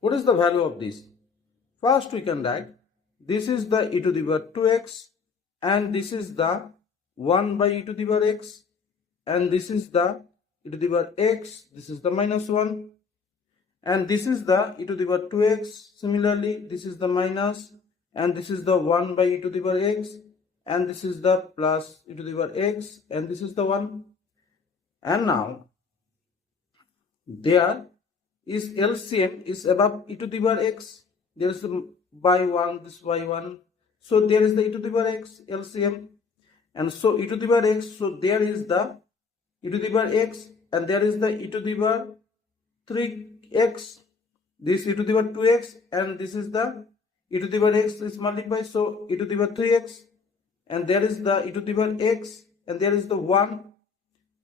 What is the value of this? First we can write this is the e to the power 2x and this is the 1 by e to the power x and this is the e to the power x, this is the minus 1 and this is the e to the power 2x. Similarly this is the minus and this is the 1 by e to the power x and this is the plus e to the power x and this is the 1. And now there is LCM is above e to the power x. There is by 1, this by 1. So there is the e to the power x LCM. And so e to the power x, so there is the e to the power x and there is the e to the power 3x. This e to the power 2x and this is the e to the power x is multiplied. So e to the power 3x and there is the e to the power x and there is the 1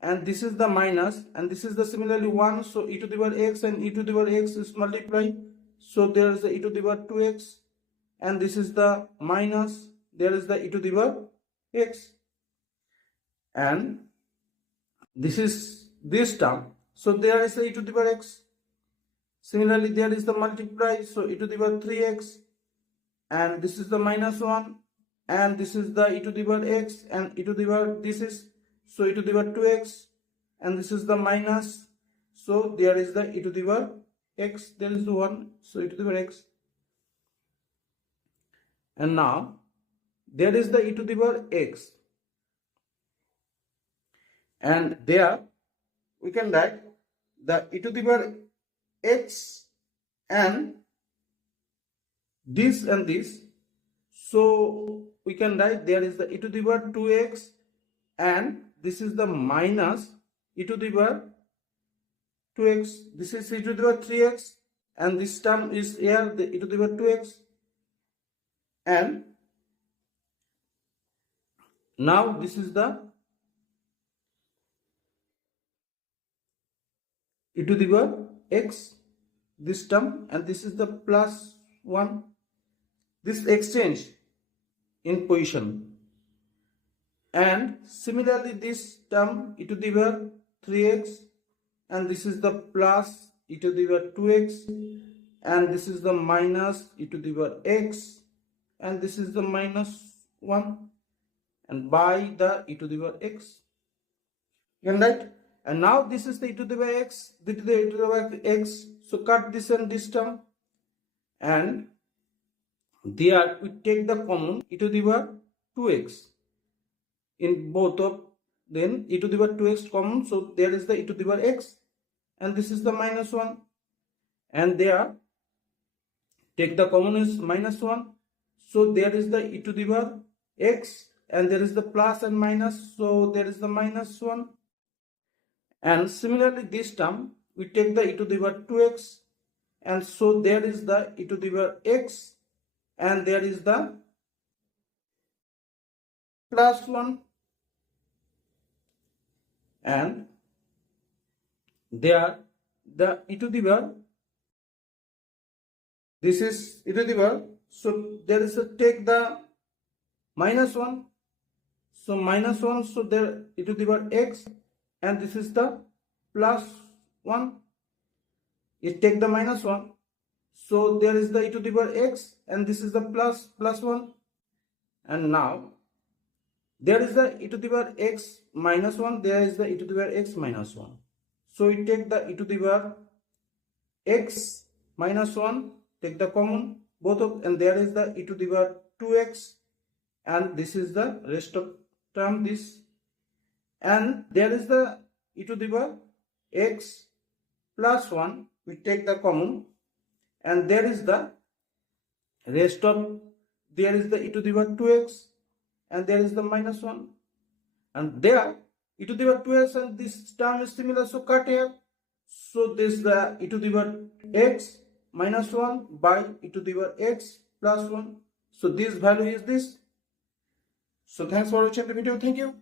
and this is the minus and this is the similarly 1. So e to the power x and e to the power x is multiplied. So there is the e to the power 2x and this is the minus, there is the e to the power x and this is this term. So there is the e to the power x. Similarly there is the multiply, so e to the power 3x and this is the minus 1 and this is the e to the power x and e to the power this is, so e to the power 2x and this is the minus, so there is the e to the power x, there is the 1, so e to the power x. And now there is the e to the power x and there we can write the e to the power x and this and this. So we can write there is the e to the power 2x and this is the minus e to the power 2x. This is e to the power 3x and this term is here the e to the power 2x. And now this is the e to the power x, this term, and this is the plus 1. This exchange in position. And similarly this term e to the power 3x and this is the plus e to the power 2x and this is the minus e to the power x and this is the minus 1 and by the e to the power x. You can write, and now this is the e to the power x, this is the e to the power x, so cut this and this term and there we take the common e to the power 2x in both of then e to the power 2x common, so there is the e to the power x and this is the minus 1 and there take the common is minus 1, so there is the e to the power x and there is the plus and minus, so there is the minus 1 and similarly this term we take the e to the power 2x and so there is the e to the power x and there is the plus 1 and there the e to the power, this is e to the power, so there is a take the minus 1, so minus 1, so there e to the power x and this is the plus 1, it take the minus 1, so there is the e to the power x and this is the plus 1 and now there is the e to the power x minus 1, there is the e to the power x minus 1, so we take the e to the power x minus 1, take the common both of, and there is the e to the power 2x and this is the rest of term this, and there is the e to the power x plus 1, we take the common and there is the rest of, there is the e to the power 2x and there is the minus 1 and there e to the power 2x and this term is similar, so cut here, so this is the e to the power x minus 1 by e to the power x plus 1, so this value is this. So thanks for watching the video, thank you.